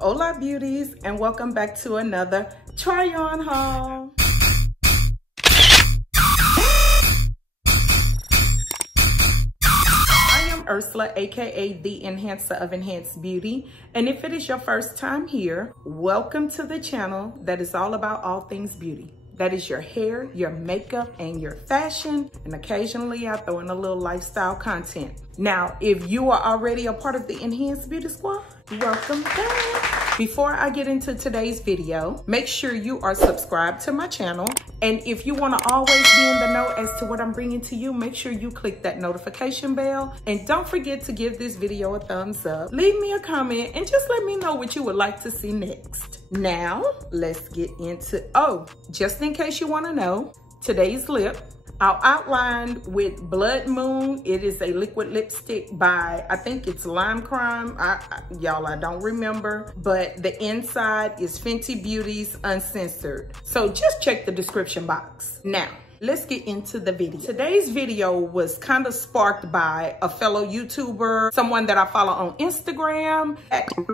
Hola beauties, and welcome back to another try on haul. I am Ursula, aka the Enhancer of Enhanced Beauty, and if it is your first time here, welcome to the channel that is all about all things beauty. That is your hair, your makeup, and your fashion, and occasionally I throw in a little lifestyle content. Now, if you are already a part of the Enhanced Beauty Squad, welcome back. Before I get into today's video, make sure you are subscribed to my channel. And if you want to always be in the know as to what I'm bringing to you, make sure you click that notification bell. And don't forget to give this video a thumbs up. Leave me a comment and just let me know what you would like to see next. Now, let's get into, just in case you want to know, today's lip. I'll outline with Blood Moon. It is a liquid lipstick by, I think it's Lime Crime. Y'all, I don't remember. But the inside is Fenty Beauty's Uncensored. So just check the description box. Now, let's get into the video. Today's video was kind of sparked by a fellow YouTuber, someone that I follow on Instagram,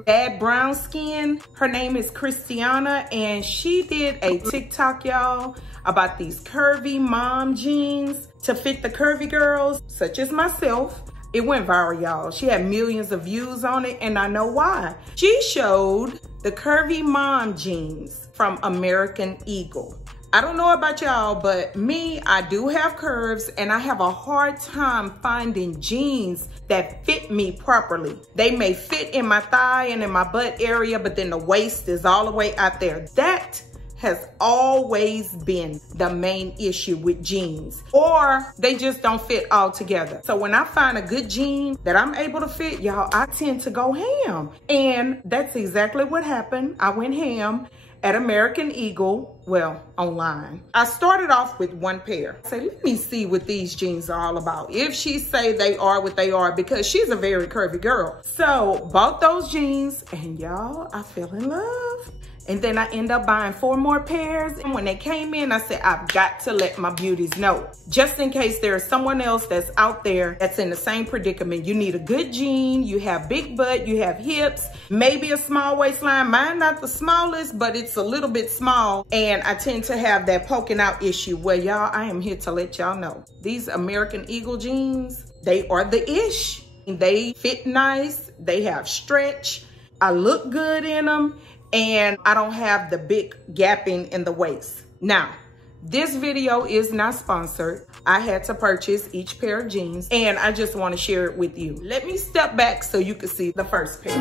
Bad Brown Skin. Her name is Christiana, and she did a TikTok, y'all, about these curvy mom jeans to fit the curvy girls, such as myself. It went viral, y'all. She had millions of views on it, and I know why. She showed the Curvy Mom Jeans from American Eagle. I don't know about y'all, but me, I do have curves, and I have a hard time finding jeans that fit me properly. They may fit in my thigh and in my butt area, but then the waist is all the way out there. That has always been the main issue with jeans, or they just don't fit all together. So when I find a good jean that I'm able to fit, y'all, I tend to go ham. And that's exactly what happened. I went ham at American Eagle, well, online. I started off with one pair. I said, let me see what these jeans are all about. If she say they are what they are, because she's a very curvy girl. So bought those jeans, and y'all, I fell in love. And then I end up buying 4 more pairs. And when they came in, I said, I've got to let my beauties know. Just in case there's someone else that's out there that's in the same predicament. You need a good jean, you have big butt, you have hips, maybe a small waistline. Mine not the smallest, but it's a little bit small. And I tend to have that poking out issue. Well, y'all, I am here to let y'all know. These American Eagle jeans, they are the ish. They fit nice, they have stretch. I look good in them. And I don't have the big gapping in the waist. Now, this video is not sponsored. I had to purchase each pair of jeans, and I just want to share it with you. Let me step back so you can see the first pair.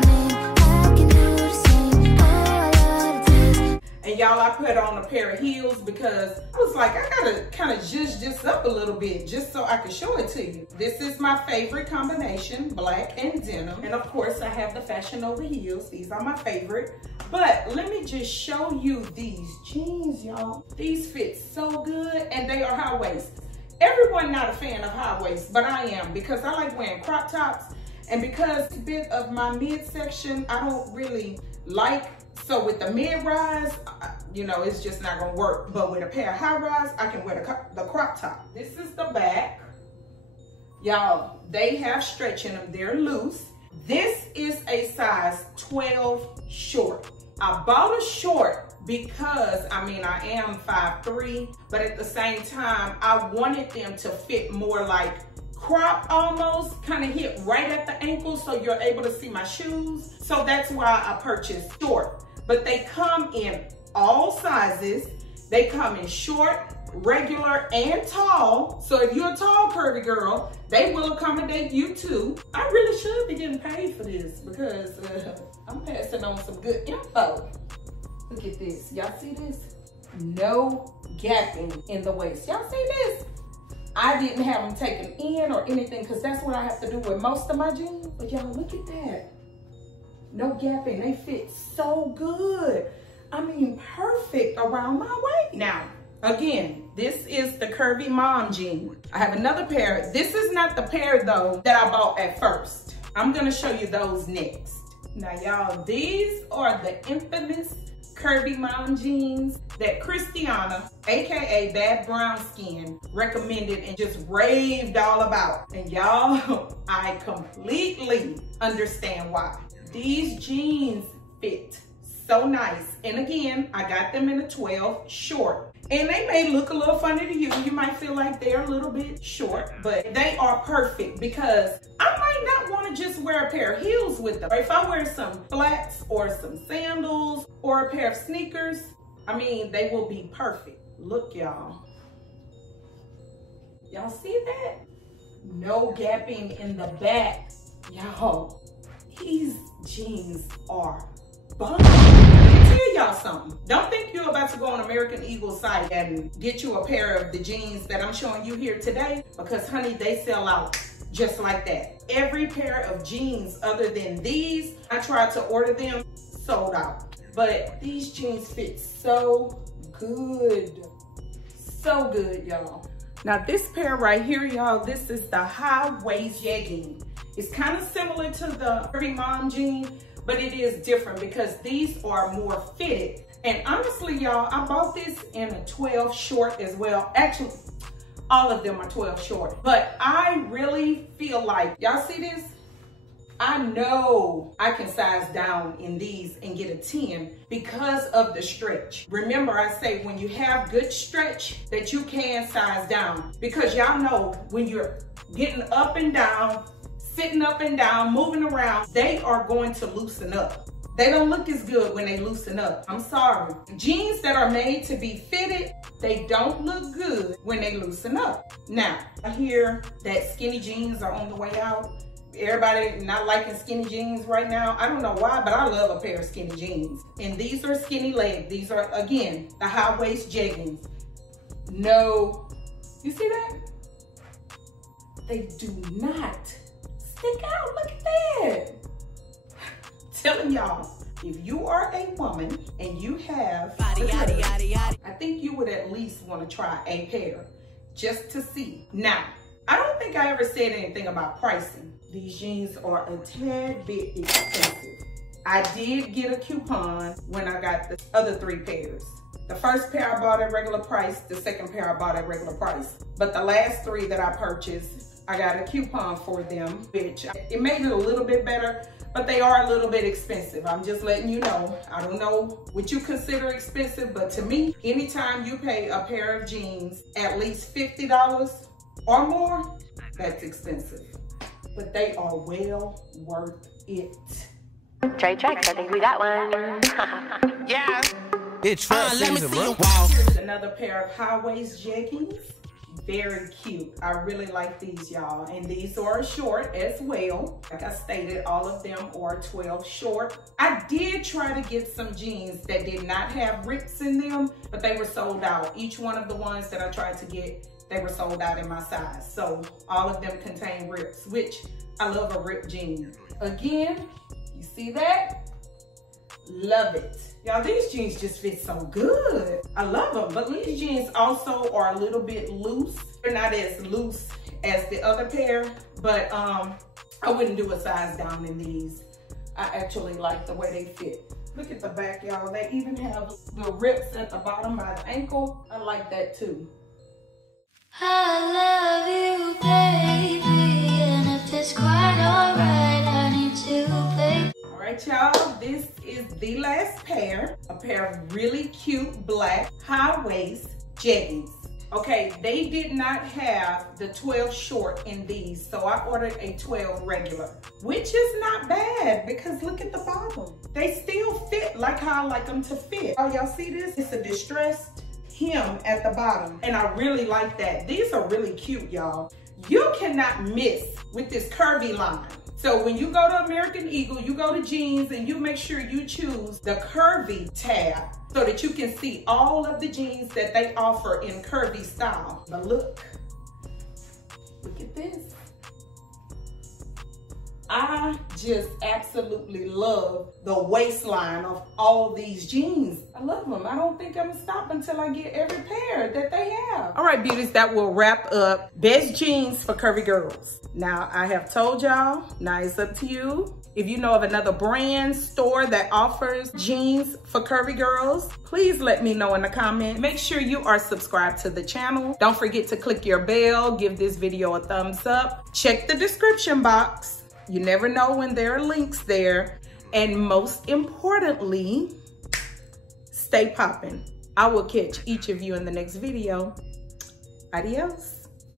And y'all, I put on a pair of heels because I was like, I gotta kind of zhuzh this up a little bit just so I can show it to you. This is my favorite combination, black and denim. And of course, I have the Fashion Over heels. These are my favorite. But let me just show you these jeans, y'all. These fit so good, and they are high waist. Everyone not a fan of high waist, but I am, because I like wearing crop tops, and because a bit of my midsection I don't really like. So with the mid-rise, you know, it's just not gonna work. But with a pair of high-rise, I can wear the crop top. This is the back. Y'all, they have stretch in them, they're loose. This is a size 12 short. I bought a short because, I mean, I am 5'3", but at the same time, I wanted them to fit more like crop almost, kind of hit right at the ankle so you're able to see my shoes. So that's why I purchased short. But they come in all sizes. They come in short, regular, and tall. So if you're a tall curvy girl, they will accommodate you too. I really should be getting paid for this because I'm passing on some good info. Look at this. Y'all see this? No gapping in the waist. Y'all see this? I didn't have them taken in or anything because that's what I have to do with most of my jeans. But y'all, look at that. No gapping. They fit so good. I mean, perfect around my waist. Now, again, this is the Curvy Mom Jean. I have another pair. This is not the pair, though, that I bought at first. I'm going to show you those next. Now, y'all, these are the infamous Curvy Mom Jeans that Christiana, aka Bad Brown Skin, recommended and just raved all about. And y'all, I completely understand why. These jeans fit so nice. And again, I got them in a 12 short. And they may look a little funny to you. You might feel like they're a little bit short, but they are perfect because I might not want to just wear a pair of heels with them. Or if I wear some flats or some sandals or a pair of sneakers, I mean, they will be perfect. Look, y'all. Y'all see that? No gapping in the back. Y'all, these jeans are bomb. Let me tell y'all something. Don't think you're about to go on American Eagle site and get you a pair of the jeans that I'm showing you here today, because honey, they sell out just like that. Every pair of jeans other than these, I tried to order them, sold out. But these jeans fit so good. So good, y'all. Now this pair right here, y'all, this is the high waist jegging. It's kind of similar to the Curvy Mom Jeans, but it is different because these are more fitted. And honestly, y'all, I bought this in a 12 short as well. Actually, all of them are 12 short. But I really feel like, y'all see this? I know I can size down in these and get a 10 because of the stretch. Remember, I say when you have good stretch that you can size down, because y'all know when you're getting up and down, sitting up and down, moving around, they are going to loosen up. They don't look as good when they loosen up. I'm sorry. Jeans that are made to be fitted, they don't look good when they loosen up. Now, I hear that skinny jeans are on the way out. Everybody not liking skinny jeans right now. I don't know why, but I love a pair of skinny jeans. And these are skinny leg. These are, again, the high waist jeggings. No, you see that? They do not stick out. Look at that. Telling y'all, if you are a woman and you have, I think you would at least want to try a pair just to see. Now, I don't think I ever said anything about pricing. These jeans are a tad bit expensive. I did get a coupon when I got the other 3 pairs. The first pair I bought at regular price, the second pair I bought at regular price. But the last 3 that I purchased, I got a coupon for them, which it made it a little bit better, but they are a little bit expensive. I'm just letting you know. I don't know what you consider expensive, but to me, anytime you pay a pair of jeans at least $50 or more, that's expensive. But they are well worth it. Trade checks, I think we got one. Yeah. It's let me see. Wow. Here's another pair of high waist jeggings. Very cute. I really like these, y'all. And these are short as well. Like I stated, all of them are 12 short. I did try to get some jeans that did not have rips in them, but they were sold out. Each one of the ones that I tried to get, they were sold out in my size. So all of them contain rips, which I love a ripped jean. Again, you see that? Love it. Y'all, these jeans just fit so good. I love them, but these jeans also are a little bit loose. They're not as loose as the other pair, but I wouldn't do a size down in these. I actually like the way they fit. Look at the back, y'all. They even have the rips at the bottom by the ankle. I like that too. I love you, baby, and if it's quite alright, I need to play. All right, y'all, this is the last pair, a pair of really cute black high waist jeggings. Okay, they did not have the 12 short in these, so I ordered a 12 regular, which is not bad because look at the bottom. They still fit like how I like them to fit. Oh, y'all see this? It's a distressed hem at the bottom, and I really like that. These are really cute, y'all. You cannot miss with this curvy line. So when you go to American Eagle, you go to jeans and you make sure you choose the curvy tab so that you can see all of the jeans that they offer in curvy style. But look at this. I just absolutely love the waistline of all these jeans. I love them. I don't think I'm gonna stop until I get every pair that they have. All right, beauties, that will wrap up best jeans for curvy girls. Now, I have told y'all, now it's up to you. If you know of another brand store that offers jeans for curvy girls, please let me know in the comments. Make sure you are subscribed to the channel. Don't forget to click your bell, give this video a thumbs up. Check the description box. You never know when there are links there. And most importantly, stay popping. I will catch each of you in the next video. Adios.